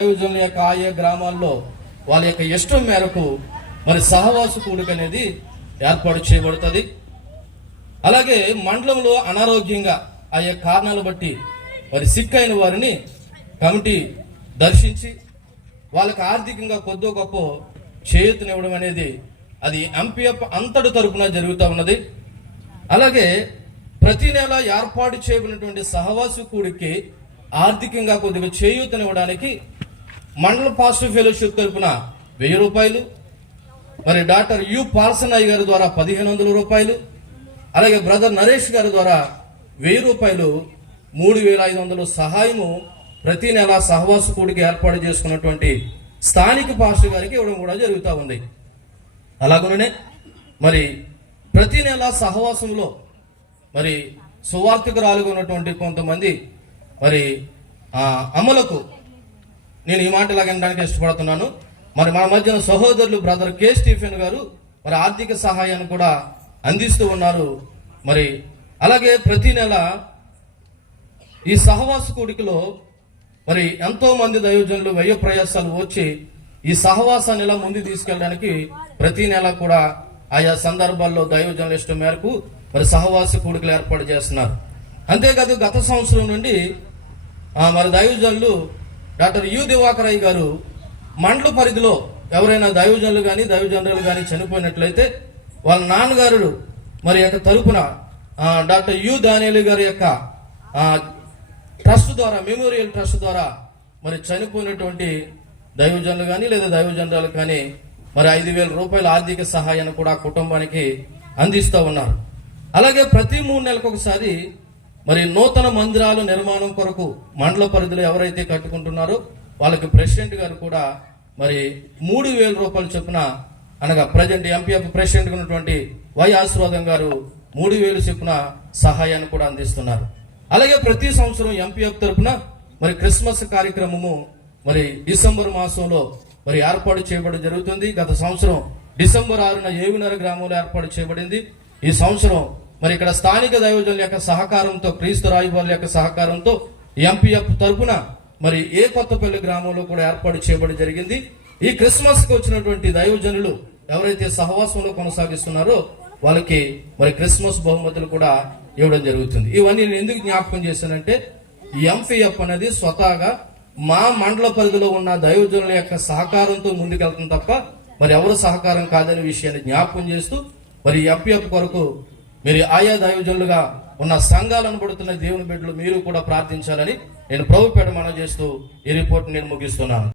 దైవజనుల యొక్క ఆయా గ్రామాల్లో వాళ్ళ యొక్క ఇష్టం మేరకు మరి సహవాస కూడిక అనేది ఏర్పాటు చేయబడుతుంది. అలాగే మండలంలో అనారోగ్యంగా ఆయా కారణాలు బట్టి మరి సిక్ అయిన వారిని కమిటీ దర్శించి వాళ్ళకి ఆర్థికంగా కొద్దో గొప్ప చేయూతనివ్వడం అనేది అది ఎంపీఎఫ్ అంతటి తరపున జరుగుతూ ఉన్నది. అలాగే ప్రతి నెల ఏర్పాటు చేయబడినటువంటి సహవాస కూడికి ఆర్థికంగా కొద్దిగా చేయూతనివ్వడానికి మండల పాస్టర్ ఫెలోషిప్ తరపున 1000 రూపాయలు, మరి డాక్టర్ యు పాల్సనాయ్ గారి ద్వారా 1500 రూపాయలు, అలాగే బ్రదర్ నరేష్ గారి ద్వారా 1000 రూపాయలు, 3500 సహాయము ప్రతి నెల సహవాస కూడికి ఏర్పాటు చేసుకున్నటువంటి స్థానిక పాస్టర్ గారికి ఇవ్వడం కూడా జరుగుతూ ఉంది. అలాగనే మరి ప్రతి నెల సహవాసంలో మరి సువార్థికురాలుగా ఉన్నటువంటి కొంతమంది మరి అమలకు నేను ఈ మాట ఇలాగనడానికి ఇష్టపడుతున్నాను. మరి మన మధ్యన సహోదరులు బ్రదర్ కె స్టీఫెన్ గారు మరి ఆర్థిక సహాయాన్ని కూడా అందిస్తూ ఉన్నారు. మరి అలాగే ప్రతి నెల ఈ సహవాస కూడికలో మరి ఎంతో మంది దైవజనులు వ్యయ ప్రయాసాలు వచ్చి ఈ సహవాసాన్ని ఇలా ముందు తీసుకెళ్ళడానికి ప్రతి నెల కూడా ఆయా సందర్భాల్లో దైవజనుల ఇష్టం మేరకు మరి సహవాస కూడికలు ఏర్పాటు చేస్తున్నారు. అంతేకాదు గత సంవత్సరం నుండి మరి దైవజనులు డాక్టర్ యు దివాకరయ్య గారు మండల పరిధిలో ఎవరైనా దైవజనులు కానీ దైవజనులు కానీ చనిపోయినట్లయితే వాళ్ళ నాన్నగారు మరి యొక్క తరపున డాక్టర్ యు దానియేలు గారి యొక్క ట్రస్ట్ ద్వారా, మెమోరియల్ ట్రస్ట్ ద్వారా మరి చనిపోయినటువంటి దైవజనులు కానీ లేదా దైవజనులు కానీ మరి 5000 రూపాయల ఆర్థిక సహాయాన్ని కూడా కుటుంబానికి అందిస్తూ ఉన్నారు. అలాగే ప్రతి 3 నెలలకు ఒకసారి మరి నూతన మందిరాల నిర్మాణం కొరకు మండల పరిధిలో ఎవరైతే కట్టుకుంటున్నారో వాళ్ళకి ప్రెసిడెంట్ గారు కూడా మరి 3000 రూపాయలు చొప్పున, అనగా ప్రజెంట్ ఎంపీఎఫ్ ప్రెసిడెంట్ ఉన్నటువంటి వై ఆశీర్వాదం గారు 3000 చొప్పున సహాయాన్ని కూడా అందిస్తున్నారు. అలాగే ప్రతి సంవత్సరం ఎంపీఎఫ్ తరఫున మరి క్రిస్మస్ కార్యక్రమము మరి డిసెంబర్ మాసంలో మరి ఏర్పాటు చేయబడి జరుగుతుంది. గత సంవత్సరం డిసెంబర్ 6న ఏవినర గ్రామంలో ఏర్పాటు చేయబడింది. ఈ సంవత్సరం మరి ఇక్కడ స్థానిక దైవజనుల యొక్క సహకారంతో, క్రీస్తు రాయబారుల యొక్క సహకారంతో ఎంపీఎఫ్ తరపున మరి ఏ కొత్తపల్లి గ్రామంలో కూడా ఏర్పాటు చేయబడి జరిగింది. ఈ క్రిస్మస్ కి వచ్చినటువంటి దైవజనులు ఎవరైతే సహవాసంలో కొనసాగిస్తున్నారో వాళ్ళకి మరి క్రిస్మస్ బహుమతులు కూడా ఇవ్వడం జరుగుతుంది. ఇవన్నీ నేను ఎందుకు జ్ఞాపకం చేశానంటే ఎంపీఎఫ్ అనేది స్వతహాగా మా మండల పరిధిలో ఉన్న దైవజనుల యొక్క సహకారంతో ముందుకెళ్తుంది తప్ప మరి ఎవరు సహకారం కాదనే విషయాన్ని జ్ఞాపకం చేస్తూ మరి ఎంపీఎఫ్ కొరకు మీరు ఆయా దైవజనులుగా ఉన్న సంఘాలను పడుతున్న దేవుని బిడ్డలు మీరు కూడా ప్రార్థించాలని నేను ప్రభుపేట మనవి చేస్తూ ఈ రిపోర్ట్ నేను ముగిస్తున్నాను.